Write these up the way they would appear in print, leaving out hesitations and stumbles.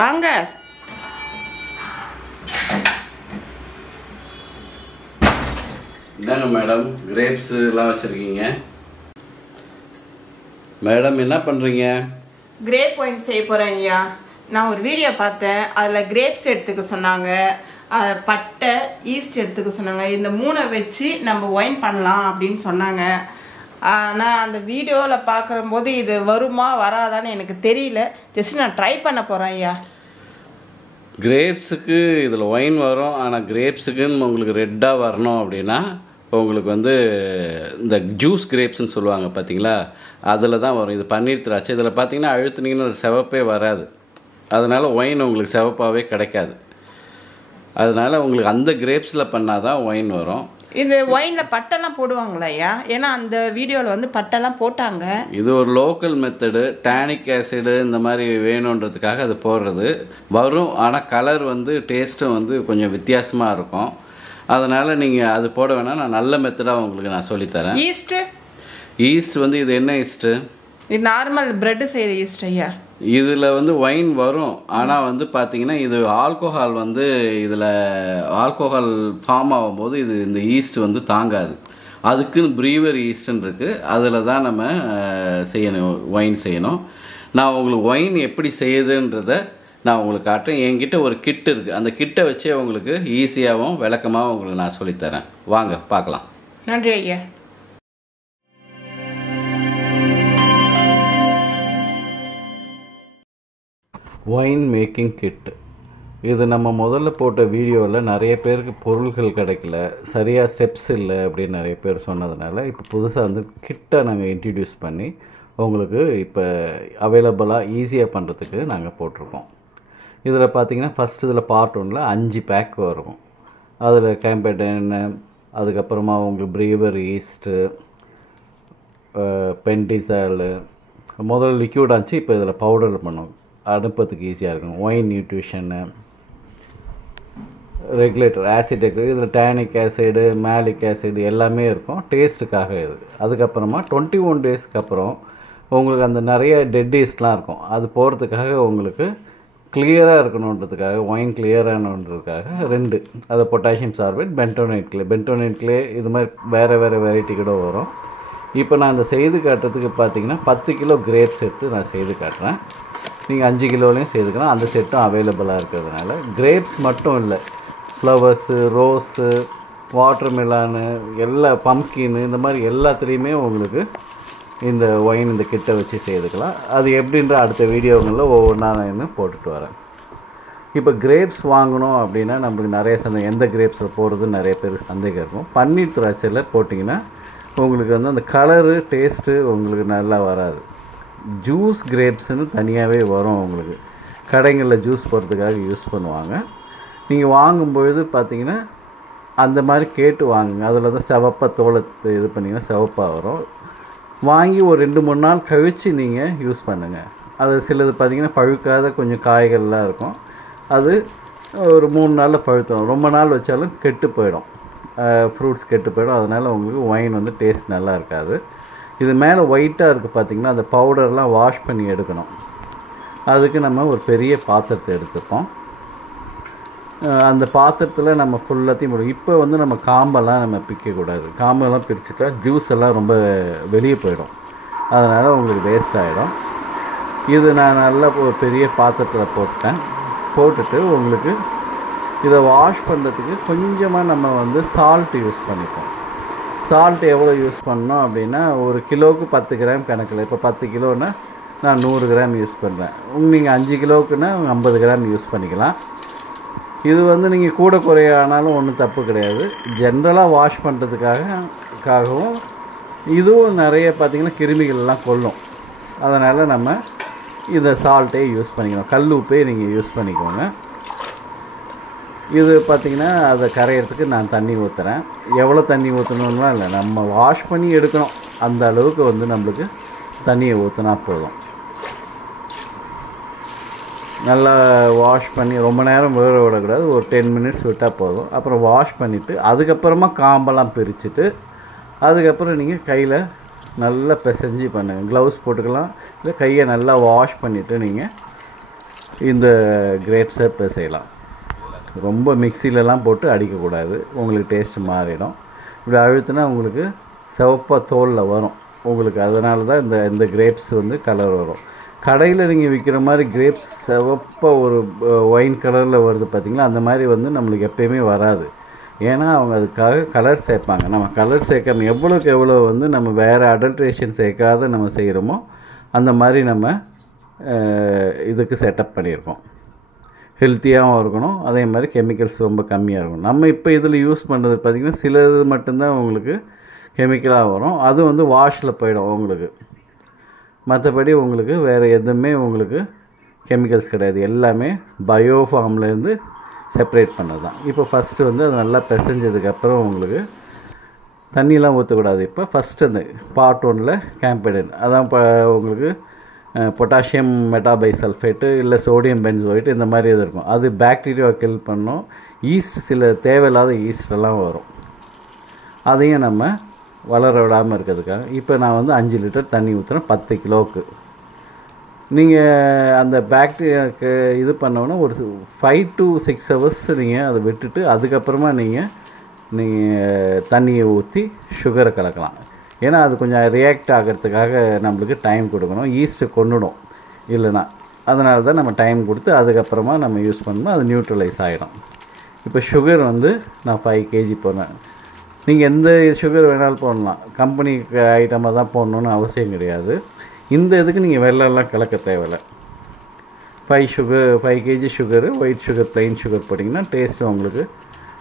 வாங்க. என்னங்க madam grapes எல்லாம் வச்சிருக்கீங்க? மேடம் என்ன பண்றீங்க? கிரேப் ஒயின் செய்ய போறேன் ஐயா. நான் ஒரு வீடியோ பார்த்தேன். அதில் கிரேப்ஸ் எடுத்துக்க சொன்னாங்க, பட்டை, ஈஸ்ட் எடுத்துக்க சொன்னாங்க. இந்த மூணை வச்சு நம்ம ஒயின் பண்ணலாம் அப்படின்னு சொன்னாங்க. ஆனால் அந்த வீடியோவில் பார்க்கும்போது இது வருமா வராதான்னு எனக்கு தெரியல. ஜஸ்ட் நான் ட்ரை பண்ண போகிறேன் ஐயா. கிரேப்ஸுக்கு இதில் ஒயின் வரும். ஆனால் கிரேப்ஸுக்குன்னு உங்களுக்கு ரெட்டாக வரணும் அப்படின்னா உங்களுக்கு வந்து இந்த ஜூஸ் கிரேப்ஸ்ன்னு சொல்லுவாங்க பார்த்தீங்களா, அதில் தான் வரும். இது பன்னீர் திராட்சை. இதில் பார்த்தீங்கன்னா அழுத்துனீங்கன்னா அது சிவப்பே வராது. அதனால் ஒயின் உங்களுக்கு சிவப்பாகவே கிடைக்காது. அதனால் உங்களுக்கு அந்த கிரேப்ஸில் பண்ணால் தான் ஒயின் வரும். இந்த ஒயினில் பட்டெல்லாம் போடுவாங்களா ஐயா? ஏன்னா அந்த வீடியோவில் வந்து பட்டெல்லாம் போட்டாங்க. இது ஒரு லோக்கல் மெத்தடு. டேனிக் ஆசிடு இந்த மாதிரி வேணுன்றதுக்காக அது போடுறது வரும். ஆனால் கலர் வந்து டேஸ்ட்டும் வந்து கொஞ்சம் வித்தியாசமாக இருக்கும். அதனால் நீங்கள் அது போட வேணாம். நான் நல்ல மெத்தடாக உங்களுக்கு நான் சொல்லித்தரேன். ஈஸ்ட் வந்து இது என்ன ஈஸ்ட்டு? இது நார்மல் பிரெட் செய்கிற ஈஸ்ட் ஐயா. இதில் வந்து ஒயின் வரும். ஆனால் வந்து பார்த்திங்கன்னா இது ஆல்கோஹால் வந்து இதில் ஆல்கோஹால் ஃபார்ம் ஆகும்போது இது இந்த ஈஸ்ட் வந்து தாங்காது. அதுக்குன்னு ப்ரீவர் ஈஸ்ட்ன்னு இருக்குது. அதில் தான் நம்ம செய்யணும், ஒயின் செய்யணும். நான் உங்களுக்கு ஒயின் எப்படி செய்யுதுன்றதை நான் உங்களுக்கு காட்டுறேன். என்கிட்ட ஒரு கிட் இருக்குது. அந்த கிட்டை வச்சே உங்களுக்கு ஈஸியாகவும் விளக்கமாகவும் உங்களுக்கு நான் சொல்லித்தரேன். வாங்க பார்க்கலாம். நன்றி ஐயா. Wine making kit. இது நம்ம முதல்ல போட்ட வீடியோவில் நிறைய பேருக்கு பொருள்கள் கிடைக்கல, சரியாக ஸ்டெப்ஸ் இல்லை அப்படின்னு நிறைய பேர் சொன்னதுனால இப்போ புதுசாக வந்து கிட்டை நாங்கள் இன்ட்ரடியூஸ் பண்ணி உங்களுக்கு இப்போ அவைலபிளாக ஈஸியாக பண்ணுறதுக்கு நாங்கள் போட்டிருக்கோம். இதில் பார்த்தீங்கன்னா ஃபஸ்ட்டு இதில் பார்ட் 1ல் 5 பேக் வரும். அதில் கேம்பெடன், அதுக்கப்புறமா உங்களுக்கு ப்ரீவர் ஈஸ்ட்டு, பென்டிசாலு, முதல்ல லிக்யூட் ஆச்சு. இப்போ இதில் பவுடர் பண்ணும், அனுப்புறதுக்கு ஈஸியாக இருக்கும். Wine nutrition, regulator, acid regulator, இதில் டேனிக் ஆசிடு, மேலிக் ஆசிடு எல்லாமே இருக்கும் டேஸ்ட்டுக்காக இது. அதுக்கப்புறமா 21 டேஸ்க்கு அப்புறம் உங்களுக்கு அந்த நிறைய டெட் ஈஸ்ட்லாம் இருக்கும். அது போகிறதுக்காக உங்களுக்கு கிளியராக இருக்கணுன்றதுக்காக, ஒயின் கிளியராகணுன்றதுக்காக 2 அது பொட்டாசியம் சார்பேட், பென்டோனைட் கிளே இது மாதிரி வேறு வெரைட்டி கூட வரும். இப்போ நான் இந்த செய்து காட்டுறதுக்கு பார்த்தீங்கன்னா 10 கிலோ கிரேப்ஸ் எடுத்து நான் செய்து காட்டுறேன். நீங்கள் 5 கிலோலையும் செய்துக்கலாம். அந்த செட்டும் அவைலபிளாக இருக்கிறதுனால கிரேப்ஸ் மட்டும் இல்லை, ஃப்ளவர்ஸு, ரோஸு, வாட்டர்மெலானு, எல்லா பம்ப்கின்னு இந்த மாதிரி எல்லாத்துலேயுமே உங்களுக்கு இந்த ஒயின் இந்த கிட்டை வச்சு செய்துக்கலாம். அது எப்படின்ற அடுத்த வீடியோங்களில் ஒவ்வொன்றா நான் போட்டுட்டு வரேன். இப்போ கிரேப்ஸ் வாங்கணும் அப்படின்னா நம்மளுக்கு நிறைய சந்தேகம், எந்த கிரேப்ஸில் போடுறதுன்னு நிறைய பேருக்கு சந்தேகம் இருக்கும். பன்னீர் திராட்சையில் போட்டிங்கன்னா உங்களுக்கு வந்து அந்த கலரு டேஸ்ட்டு உங்களுக்கு நல்லா வராது. ஜூஸ் கிரேப்ஸுன்னு தனியாகவே வரும். உங்களுக்கு கடைகளில் ஜூஸ் போடுறதுக்காக யூஸ் பண்ணுவாங்க. நீங்கள் வாங்கும்பொழுது பார்த்தீங்கன்னா அந்த மாதிரி கேட்டு வாங்குங்க. அதில் தான் சிவப்பாக தோலை இது பண்ணிங்கன்னா சிவப்பாக வரும். வாங்கி ஒரு 2-3 நாள் கழித்து நீங்கள் யூஸ் பண்ணுங்கள். அது சிலது பார்த்திங்கன்னா பழுக்காத கொஞ்சம் காய்கள்லாம் இருக்கும். அது ஒரு 3 நாளில் பழுத்துடும். ரொம்ப நாள் வச்சாலும் கெட்டு போயிடும், ஃப்ரூட்ஸ் கெட்டு போயிடும். அதனால் உங்களுக்கு ஒயின் வந்து டேஸ்ட் நல்லா இருக்காது. இது மேலே ஒயிட்டாக இருக்குது பார்த்திங்கன்னா, அந்த பவுடர்லாம் வாஷ் பண்ணி எடுக்கணும். அதுக்கு நம்ம ஒரு பெரிய பாத்திரத்தை எடுத்துப்போம். அந்த பாத்திரத்தில் நம்ம ஃபுல்லாத்தையும் போடுவோம். இப்போ வந்து நம்ம காம்பெல்லாம் நம்ம பிக்கக்கூடாது. காம்பெல்லாம் பிரிச்சுட்டா ஜூஸ் எல்லாம் ரொம்ப வெளியே போயிடும். அதனால் உங்களுக்கு வேஸ்ட் ஆகிடும். இது நான் நல்லா ஒரு பெரிய பாத்திரத்தில் போட்டுட்டு உங்களுக்கு இதை வாஷ் பண்ணுறதுக்கு கொஞ்சமாக நம்ம வந்து சால்ட் யூஸ் பண்ணிப்போம். சால்ட் எவ்வளோ யூஸ் பண்ணோம் அப்படின்னா, ஒரு கிலோவுக்கு 10 கிராம் கணக்கில். இப்போ 10 கிலோன்னா நான் 100 கிராம் யூஸ் பண்ணுறேன். நீங்கள் 5 கிலோவுக்குன்னா 50 கிராம் யூஸ் பண்ணிக்கலாம். இது வந்து நீங்கள் கூட குறைய ஆனாலும் ஒன்றும் தப்பு கிடையாது. ஜென்ரலாக வாஷ் பண்ணுறதுக்காகவும் இதுவும் நிறைய பார்த்திங்கன்னா கிருமிகள்லாம் கொல்லும். அதனால் நம்ம இந்த சால்ட்டே யூஸ் பண்ணிக்கணும். கல் உப்பே நீங்கள் யூஸ் பண்ணிக்கோங்க. இது பார்த்திங்கன்னா அதை கரையிறதுக்கு நான் தண்ணி ஊற்றுறேன். எவ்வளோ தண்ணி ஊற்றணும்லாம் இல்லை, நம்ம வாஷ் பண்ணி எடுக்கணும். அந்த அளவுக்கு வந்து நம்மளுக்கு தண்ணியை ஊற்றினா போதும். நல்லா வாஷ் பண்ணி ரொம்ப நேரம் வேற விடக்கூடாது. ஒரு 10 மினிட்ஸ் விட்டால் போதும். அப்புறம் வாஷ் பண்ணிவிட்டு அதுக்கப்புறமா காம்பெல்லாம் பிரிச்சுட்டு அதுக்கப்புறம் நீங்கள் கையில் நல்லா பிசைஞ்சு பண்ணுங்கள். க்ளவுஸ் போட்டுக்கலாம், இல்லை கையை நல்லா வாஷ் பண்ணிவிட்டு நீங்கள் இந்த கிரேப்ஸை செய்யலாம். ரொம்ப மிக்சிலலாம் போட்டு அடிக்கக்கூடாது, உங்களுக்கு டேஸ்ட்டு மாறிடும். இப்படி அழுத்தினா உங்களுக்கு சிவப்பாக தோலில் வரும் உங்களுக்கு. அதனால தான் இந்த கிரேப்ஸ் வந்து கலர் வரும். கடையில் நீங்கள் விற்கிற மாதிரி கிரேப்ஸ் சிவப்பாக ஒரு ஒயின் கலரில் வருது பார்த்திங்களா, அந்த மாதிரி வந்து நம்மளுக்கு எப்போயுமே வராது. ஏன்னா அவங்க அதுக்காக கலர் சேர்ப்பாங்க. நம்ம கலர் சேர்க்காம எவ்வளோக்கு எவ்வளோ வந்து நம்ம வேறு அடல்ட்ரேஷன் சேர்க்காத நம்ம செய்கிறோமோ அந்த மாதிரி நம்ம இதுக்கு செட்டப் பண்ணியிருக்கோம். ஹெல்த்தியாகவும் இருக்கணும், அதே மாதிரி கெமிக்கல்ஸ் ரொம்ப கம்மியாக இருக்கணும். நம்ம இப்போ இதில் யூஸ் பண்ணுறது பார்த்திங்கன்னா சிலது மட்டும்தான் உங்களுக்கு கெமிக்கலாக வரும், அது வந்து வாஷில் போயிடும் உங்களுக்கு. மற்றபடி உங்களுக்கு வேறு எதுவுமே உங்களுக்கு கெமிக்கல்ஸ் கிடையாது, எல்லாமே பயோ ஃபார்ம்லேருந்து செப்பரேட் பண்ணது தான். இப்போ ஃபஸ்ட்டு வந்து அது நல்லா பிசைஞ்சதுக்கப்புறம் உங்களுக்கு தண்ணியெலாம் ஊற்றக்கூடாது. இப்போ ஃபஸ்ட்டு அந்த பார்ட் 1ல் கேம்பைடின், அதான் இப்போ உங்களுக்கு பொட்டாசியம் மெட்டாபைசல்ஃபேட்டு இல்லை சோடியம் பென்சோயிட் இந்த மாதிரி இது இருக்கும். அது பாக்டீரியாவை கில் பண்ணோம். ஈஸ்ட் சில தேவையில்லாத ஈஸ்டெல்லாம் வரும், அதையும் நம்ம வளர விடாமல் இருக்கிறதுக்காக இப்போ நான் வந்து 5 லிட்டர் தண்ணி ஊற்றுறேன் 10 கிலோவுக்கு. நீங்கள் அந்த பாக்டீரியாவுக்கு இது பண்ணோன்னா ஒரு 5 to 6 ஹவர்ஸ் நீங்கள் அதை விட்டுட்டு அதுக்கப்புறமா நீங்கள் தண்ணியை ஊற்றி சுகரை கலக்கலாம். ஏன்னா அது கொஞ்சம் ரியாக்ட் ஆகிறதுக்காக நம்மளுக்கு டைம் கொடுக்கணும், ஈஸ்ட்டு கொண்டுடும் இல்லைன்னா. அதனால தான் நம்ம டைம் கொடுத்து அதுக்கப்புறமா நம்ம யூஸ் பண்ணணும், அது நியூட்ரலைஸ் ஆகிடும். இப்போ சுகர் வந்து நான் 5 kg போடுறேன். நீங்கள் எந்த சுகர் வேணாலும் போடலாம், கம்பெனி ஐட்டமாக தான் போடணுன்னு அவசியம் கிடையாது. இந்த இதுக்கு நீங்கள் வெள்ளம்லாம் கலக்க தேவையில்லை. 5 kg sugar, white sugar, plain sugar போட்டிங்கன்னா டேஸ்ட்டு உங்களுக்கு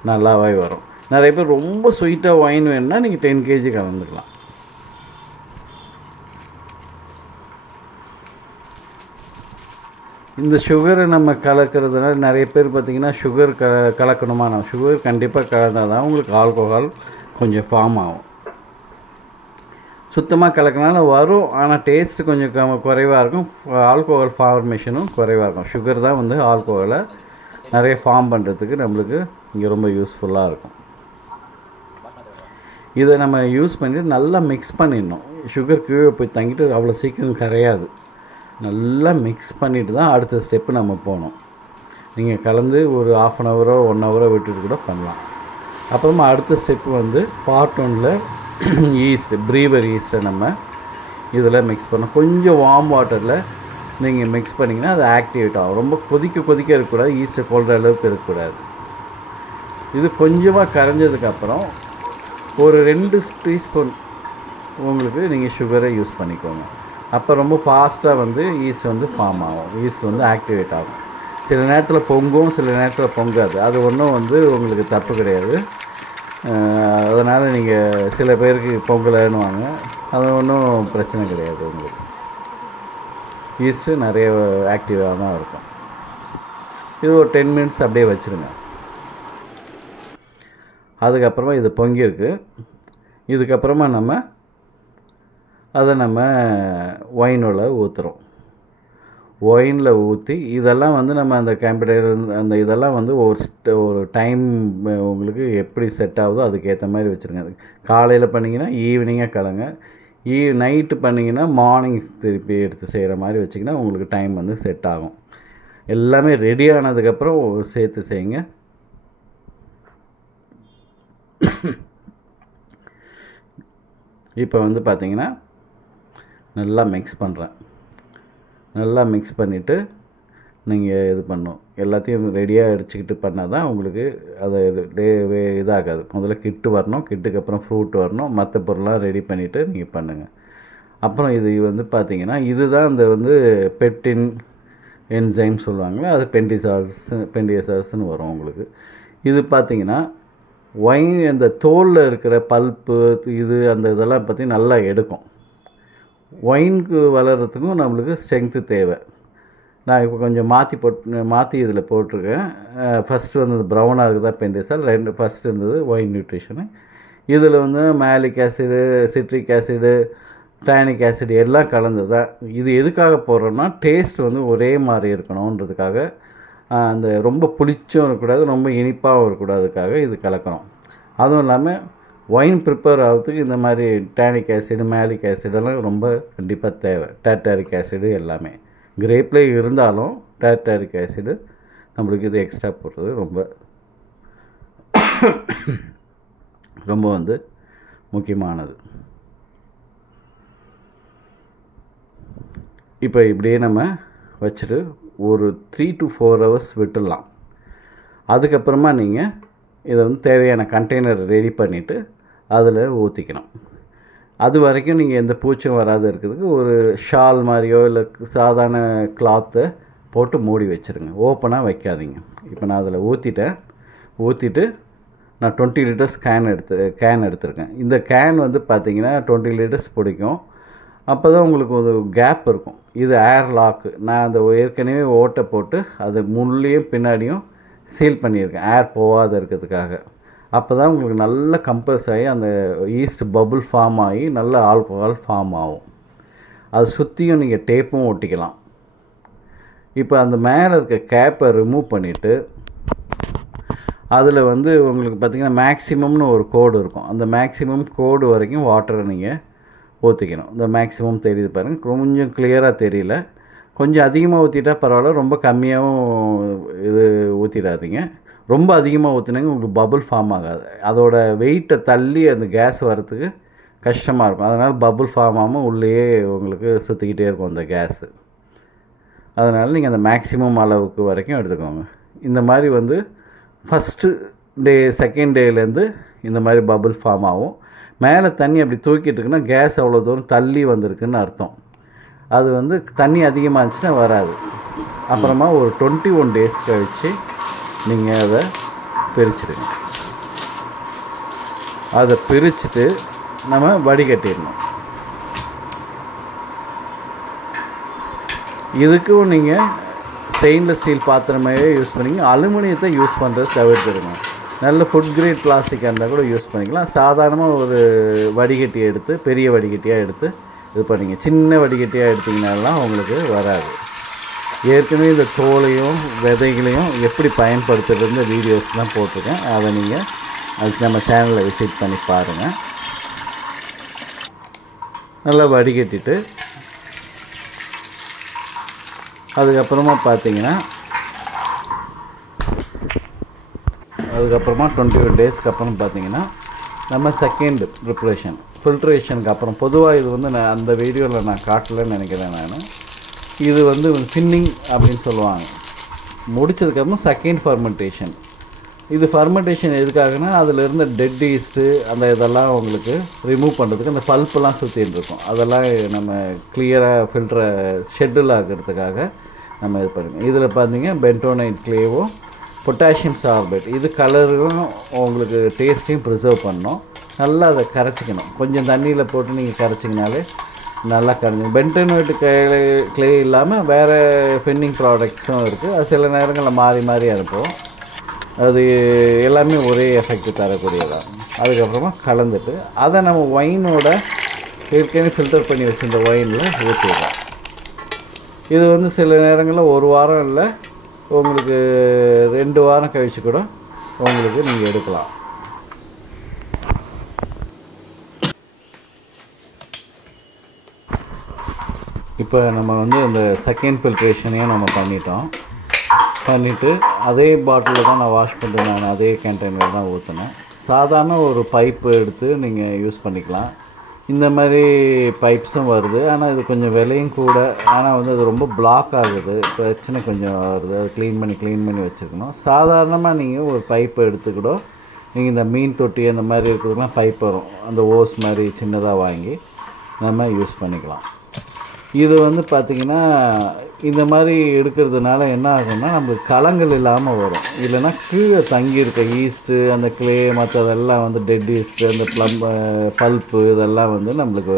நல்லாவே வரும். நிறைய பேர் ரொம்ப ஸ்வீட்டாக ஒயின் வேணுன்னா நீங்கள் 10 kg கலந்துக்கலாம். இந்த சுகரை நம்ம கலக்கிறதுனால நிறைய பேர் பார்த்திங்கன்னா சுகர் கலக்கணுமா, நான் சுகர் கண்டிப்பாக கலந்தால் தான் உங்களுக்கு ஆல்கோஹால் கொஞ்சம் ஃபார்ம் ஆகும். சுத்தமாக கலக்கினால வரும், ஆனால் டேஸ்ட்டு கொஞ்சம் குறைவாக இருக்கும், ஆல்கோஹால் ஃபார்மேஷனும் குறைவாக இருக்கும். சுகர் தான் வந்து ஆல்கோஹாலை நிறைய ஃபார்ம் பண்ணுறதுக்கு நம்மளுக்கு இங்கே ரொம்ப யூஸ்ஃபுல்லாக இருக்கும். இதை நம்ம யூஸ் பண்ணிட்டு நல்லா மிக்ஸ் பண்ணிடணும். சுகர் கீழே போய் தங்கிட்டு அவ்வளோ சீக்கிரம் கரையாது. நல்லா மிக்ஸ் பண்ணிவிட்டு தான் அடுத்த ஸ்டெப்பு நம்ம போகணும். நீங்கள் கலந்து ஒரு 1/2 hour 1 hour விட்டுட்டு கூட பண்ணலாம். அப்புறமா அடுத்த ஸ்டெப்பு வந்து பார்ட் 1ல் ஈஸ்ட், ப்ரீவர் ஈஸ்ட்டை நம்ம இதில் மிக்ஸ் பண்ணோம். கொஞ்சம் வார்ம் வாட்டரில் நீங்கள் மிக்ஸ் பண்ணிங்கன்னா அது ஆக்டிவேட் ஆகும். ரொம்ப கொதிக்க இருக்கக்கூடாது, ஈஸ்ட்டை கொள்கிற அளவுக்கு இருக்கக்கூடாது. இது கொஞ்சமாக கரைஞ்சதுக்கப்புறம் ஒரு 2 டீஸ்பூன் உங்களுக்கு நீங்கள் சுகரை யூஸ் பண்ணிக்கோங்க. அப்போ ரொம்ப ஃபாஸ்ட்டாக வந்து ஈஸ்ட் வந்து ஃபார்ம் ஆகும், ஈஸ்ட் வந்து ஆக்டிவேட் ஆகும். சில நேரத்தில் பொங்கும், சில நேரத்தில் பொங்காது, அது ஒன்றும் வந்து உங்களுக்கு தப்பு கிடையாது. அதனால் நீங்கள் சில பேருக்கு பொங்கலைன்னுவாங்க, அது ஒன்றும் பிரச்சனை கிடையாது. உங்களுக்கு ஈஸ்ட்டு நிறைய ஆக்டிவாக தான் இருக்கும். இது ஒரு 10 minutes அப்படியே வச்சுருங்க. அதுக்கப்புறமா இது பொங்கியிருக்கு. இதுக்கப்புறமா அதை நம்ம ஒயினோட ஊற்றுறோம். ஒயினில் ஊற்றி இதெல்லாம் வந்து நம்ம அந்த கேம்பைடின் அந்த இதெல்லாம் வந்து ஒரு டைம் உங்களுக்கு எப்படி செட் ஆகுதோ அதுக்கேற்ற மாதிரி வச்சுருங்க. காலையில் பண்ணிங்கன்னா ஈவினிங்காக கலங்க, நைட்டு பண்ணிங்கன்னா மார்னிங் திருப்பி எடுத்து செய்கிற மாதிரி வச்சிங்கன்னா உங்களுக்கு டைம் வந்து செட் ஆகும். எல்லாமே ரெடி ஆனதுக்கப்புறம் சேர்த்து செய்யுங்க. இப்போ வந்து பார்த்திங்கன்னா நல்லா மிக்ஸ் பண்ணுறேன். நல்லா மிக்ஸ் பண்ணிவிட்டு நீங்கள் இது பண்ணணும், எல்லாத்தையும் ரெடியாக அடிச்சுக்கிட்டு பண்ணால் தான் உங்களுக்கு அது இதாகாது. முதல்ல கிட்டு வரணும், கிட்டுக்கு அப்புறம் ஃப்ரூட் வரணும், மற்ற பொருள்லாம் ரெடி பண்ணிவிட்டு நீங்கள் பண்ணுங்கள். அப்புறம் இது வந்து பார்த்திங்கன்னா இதுதான் இந்த வந்து பெப்டின் என்சைம் சொல்லுவாங்களே, அது பென்டிசால்ஸ்னு வரும் உங்களுக்கு. இது பார்த்திங்கன்னா ஒயின் அந்த தோலில் இருக்கிற பல்ப்பு இது அந்த இதெல்லாம் பற்றி நல்லா எடுக்கும். ஒயினுக்கு வளர்கிறதுக்கும் நம்மளுக்கு ஸ்ட்ரென்த்து தேவை. நான் இப்போ கொஞ்சம் மாற்றி இதில் போட்டிருக்கேன். ஃபஸ்ட்டு வந்து ப்ரௌனாக இருக்குது தான் பென்டிசால், ஃபஸ்ட்டு இருந்தது ஒயின் நியூட்ரிஷனு. இதில் வந்து malic acid, citric acid, tonic acid எல்லாம் கலந்தது தான். இது எதுக்காக போடுறோன்னா டேஸ்ட் வந்து ஒரே மாதிரி இருக்கணுன்றதுக்காக. அந்த ரொம்ப புளிச்சும் இருக்கக்கூடாது, ரொம்ப இனிப்பாகவும் இருக்கக்கூடாதுக்காக இது கலக்கணும். அதுவும் இல்லாமல் ஒயின் ப்ரிப்பேர் ஆகிறதுக்கு இந்த மாதிரி டானிக் ஆசிடு, மேலிக் ஆசிடெல்லாம் ரொம்ப கண்டிப்பாக தேவை. டாட்டாரிக் ஆசிடு எல்லாமே கிரேப்பில் இருந்தாலும் டார்டாரிக் ஆசிடு நம்மளுக்கு இது எக்ஸ்ட்ரா போடுறது ரொம்ப வந்து முக்கியமானது. இப்போ இப்படியே நம்ம வச்சுட்டு ஒரு 3 to 4 hours விட்டுடலாம். அதுக்கப்புறமா நீங்கள் இதை வந்து தேவையான கண்டெய்னர் ரெடி பண்ணிவிட்டு அதில் ஊற்றிக்கணும். அது வரைக்கும் நீங்கள் எந்த பூச்சும் வராது இருக்கிறதுக்கு ஒரு ஷால் மாதிரியோ இல்லை சாதாரண கிளாத்தை போட்டு மூடி வச்சுருங்க. ஓப்பனாக வைக்காதீங்க. இப்போ நான் அதில் ஊற்றிட்டு நான் 20 liters கேன் எடுத்திருக்கேன். இந்த கேன் வந்து பார்த்திங்கன்னா 20 liters பிடிக்கும். அப்போ தான் உங்களுக்கு ஒரு கேப் இருக்கும். இது ஏர் லாக்கு. நான் அந்த ஏற்கனவே ஓட்டை போட்டு அது முள்ளையும் பின்னாடியும் சீல் பண்ணியிருக்கேன் ஏர் போகாத இருக்கிறதுக்காக. அப்போ தான் உங்களுக்கு நல்ல கம்ப்ரஸ் ஆகி அந்த ஈஸ்ட் பபுள் ஃபார்ம் ஆகி நல்ல ஆல்கஹால் ஃபார்ம் ஆகும். அது சுற்றியும் நீங்கள் டேப்பும் ஒட்டிக்கலாம். இப்போ அந்த மேலே இருக்க கேப்பை ரிமூவ் பண்ணிவிட்டு அதில் வந்து உங்களுக்கு பார்த்திங்கன்னா மேக்ஸிமம்னு ஒரு கோடு இருக்கும். அந்த மேக்ஸிமம் கோடு வரைக்கும் வாட்டரை நீங்கள் ஊற்றிக்கணும். இந்த மேக்ஸிமம் தெரியுது பாருங்கள். கொஞ்சம் கிளியராக தெரியல. கொஞ்சம் அதிகமாக ஊற்றிட்டா பரவாயில்ல, ரொம்ப கம்மியாகவும் இது ஊற்றிடாதீங்க. ரொம்ப அதிகமாக ஊற்றினாங்க உங்களுக்கு பபுள் ஃபார்ம் ஆகாது. அதோட வெயிட்டை தள்ளி அந்த கேஸ் வரத்துக்கு கஷ்டமாக இருக்கும். அதனால் பபுள் ஃபார்ம் ஆகாமல் உள்ளேயே உங்களுக்கு சுற்றிக்கிட்டே இருக்கும் அந்த கேஸு. அதனால் நீங்கள் அந்த மேக்ஸிமம் அளவுக்கு வரைக்கும் எடுத்துக்கோங்க. இந்த மாதிரி வந்து ஃபஸ்ட்டு டே செகண்ட் டேலேருந்து இந்த மாதிரி பபுள் ஃபார்ம் ஆகும். மேலே தண்ணி அப்படி தூக்கிட்டு இருக்குன்னா கேஸ் அவ்வளோ தூரம் தள்ளி வந்திருக்குன்னு அர்த்தம். அது வந்து தண்ணி அதிகமாக இருந்துச்சுன்னா வராது. அப்புறமா ஒரு 21 days கழித்து நீங்கள் அதை பிரிச்சுடுங்க. அதை பிரிச்சுட்டு நம்ம வடிகட்டிடணும். இதுக்கும் நீங்கள் ஸ்டெயின்லெஸ் ஸ்டீல் பாத்திரமே யூஸ் பண்ணிங்க. அலுமினியத்தை யூஸ் பண்ணுறது தவிர்த்துடுங்க. நல்ல ஃபுட் கிரேட் பிளாஸ்டிக்காக இருந்தால் கூட யூஸ் பண்ணிக்கலாம். சாதாரணமாக ஒரு வடிகட்டி எடுத்து பெரிய வடிகட்டியாக எடுத்து இது பண்ணிங்க. சின்ன வடிகட்டியாக எடுத்திங்கனாலாம் உங்களுக்கு வராது. ஏற்கனவே இந்த தோலையும் விதைகளையும் எப்படி பயன்படுத்துறது வீடியோஸ்லாம் போட்டிருக்கேன். அதை நீங்கள் அதுக்கு நம்ம சேனலில் விசிட் பண்ணி பாருங்கள். நல்லா வடிகட்டிட்டு அதுக்கப்புறமா பார்த்தீங்கன்னா அதுக்கப்புறமா 21 daysக்கு அப்புறம் பார்த்தீங்கன்னா நம்ம செகண்ட் ப்ரிப்ரேஷன் ஃபில்ட்ரேஷனுக்கு அப்புறம் பொதுவாக இது வந்து நான் அந்த வீடியோவில் நான் காட்டலன்னு நினைக்கிறேன். நான் இது வந்து தின்னிங் அப்படின்னு சொல்லுவாங்க. முடித்ததுக்கப்புறம் செகண்ட் ஃபர்மெண்டேஷன். இது ஃபர்மெண்டேஷன் எதுக்காகனா அதில் இருந்த டெட் ஈஸ்ட்டு அந்த இதெல்லாம் உங்களுக்கு ரிமூவ் பண்ணுறதுக்கு அந்த பல்ப்பெல்லாம் சுற்றின்னு இருக்கும். அதெல்லாம் நம்ம கிளியராக ஃபில்டரை ஷெட்டில் ஆகிறதுக்காக நம்ம இது பண்ணுவோம். இதில் பார்த்தீங்க பென்டோனைட் கிளேவும் பொட்டாசியம் சார்பேட். இது கலரும் உங்களுக்கு டேஸ்ட்டையும் ப்ரிசர்வ் பண்ணணும். நல்லா அதை கரைச்சிக்கணும். கொஞ்சம் தண்ணியில் போட்டு நீங்கள் கரைச்சிங்கனாலே நல்லா கரைஞ்சிடும். பென்டோனைட் கிளே இல்லாமல் வேறு ஃபின்னிங் ப்ராடக்ட்ஸும் இருக்குது. அது சில நேரங்களில் மாறி மாறி அனுப்புவோம். அது எல்லாமே ஒரே எஃபெக்ட் தரக்கூடியதான். அதுக்கப்புறமா கலந்துட்டு அதை நம்ம ஒயினோட ஏற்கனவே ஃபில்டர் பண்ணி வச்சுருந்த ஒயினில் ஊற்றிடலாம். இது வந்து சில நேரங்களில் ஒரு வாரம் இல்லை உங்களுக்கு 2 வாரம் கழிச்சு கூட உங்களுக்கு நீங்கள் எடுக்கலாம். இப்போ நம்ம வந்து இந்த செகண்ட் ஃபில்ட்ரேஷனையும் நம்ம பண்ணிவிட்டு அதே பாட்டிலில் தான் நான் வாஷ் பண்ணிட்டு நான் அதே கண்டெய்னர் தான் ஊற்றினேன். சாதாரண ஒரு பைப்பு எடுத்து நீங்கள் யூஸ் பண்ணிக்கலாம். இந்த மாதிரி பைப்ஸும் வருது. ஆனால் இது கொஞ்சம் விலையும் கூட. ஆனால் வந்து அது ரொம்ப பிளாக் ஆகுது, பிரச்சனை கொஞ்சம் வருது. அது க்ளீன் பண்ணி வச்சுருக்கணும். சாதாரணமாக நீங்கள் ஒரு பைப்பை எடுத்துக்கூட நீங்கள் இந்த மீன் தொட்டி அந்த மாதிரி இருக்கிறதுலாம் பைப் வரும், அந்த ஓஸ் மாதிரி சின்னதாக வாங்கி நம்ம யூஸ் பண்ணிக்கலாம். இது வந்து பார்த்திங்கன்னா இந்த மாதிரி எடுக்கிறதுனால என்ன ஆகும்னா நம்மளுக்கு கலங்கள் இல்லாமல் வரும். இல்லைன்னா கீழே தங்கியிருக்க ஈஸ்ட்டு அந்த கிளே மற்றதெல்லாம் வந்து டெட் ஈஸ்ட்டு அந்த பல்ப்பு இதெல்லாம் வந்து நம்மளுக்கு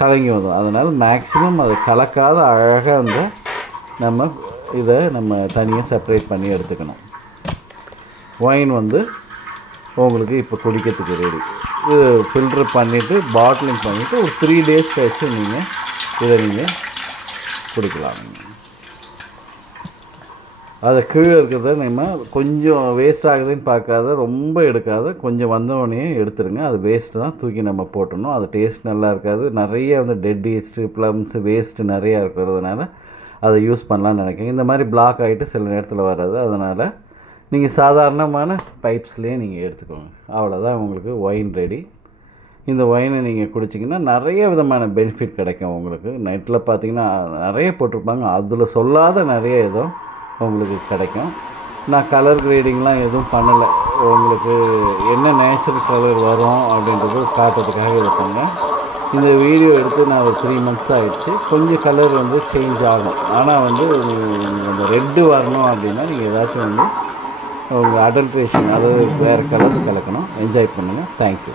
கலங்கி வந்துடும். அதனால் மேக்ஸிமம் அதை கலக்காத அழகாக அந்த இதை நம்ம தனியாக செப்பரேட் பண்ணி எடுத்துக்கணும். ஒயின் வந்து உங்களுக்கு இப்போ குடிக்கிறதுக்கு ரெடி. இது ஃபில்டர் பண்ணிவிட்டு பாட்டிலிங் பண்ணிவிட்டு ஒரு 3 days கழிச்சு நீங்கள் இதை நீங்கள் குடிக்கலாம். அதை கீழே இருக்கிறத நம்ம கொஞ்சம் வேஸ்ட் ஆகுதுன்னு பார்க்காத, ரொம்ப எடுக்காத, கொஞ்சம் வந்தவொடனே எடுத்துருங்க. அது வேஸ்ட்டு தான் தூக்கி நம்ம போட்டணும். அது டேஸ்ட் நல்லா இருக்காது. நிறைய வந்து டெட் ஈஸ்ட்டு ப்ளம்ஸு வேஸ்ட்டு நிறையா இருக்கிறதுனால அதை யூஸ் பண்ணலான்னு நினைக்கிறீங்க. இந்த மாதிரி பிளாக் ஆகிட்டு சில நேரத்தில் வராது. அதனால் நீங்கள் சாதாரணமான பைப்ஸ்லேயே நீங்கள் எடுத்துக்கோங்க. அவ்வளோதான் உங்களுக்கு ஒயின் ரெடி. இந்த ஒயினை நீங்கள் குடிச்சிங்கன்னா நிறைய விதமான பெனிஃபிட் கிடைக்கும் உங்களுக்கு. நெட்டில் பார்த்தீங்கன்னா நிறைய போட்டிருப்பாங்க, அதில் சொல்லாத நிறைய ஏதோ உங்களுக்கு கிடைக்கும். நான் கலர் கிரேடிங்லாம் எதுவும் பண்ணலை. உங்களுக்கு என்ன நேச்சுரல் கலர் வரும் அப்படின்றது காட்டுறதுக்காக இது பண்ணேன். இந்த வீடியோ எடுத்து நான் ஒரு 3 months ஆகிடுச்சு. கொஞ்சம் கலர் வந்து சேஞ்ச் ஆகும். ஆனால் வந்து அந்த ரெட்டு வரணும் அப்படின்னா நீங்கள் ஏதாச்சும் வந்து உங்கள் அடல்ட்ரேஷன், அதாவது வேறு கலர்ஸ் கலக்கணும். என்ஜாய் பண்ணுங்கள். தேங்க்யூ.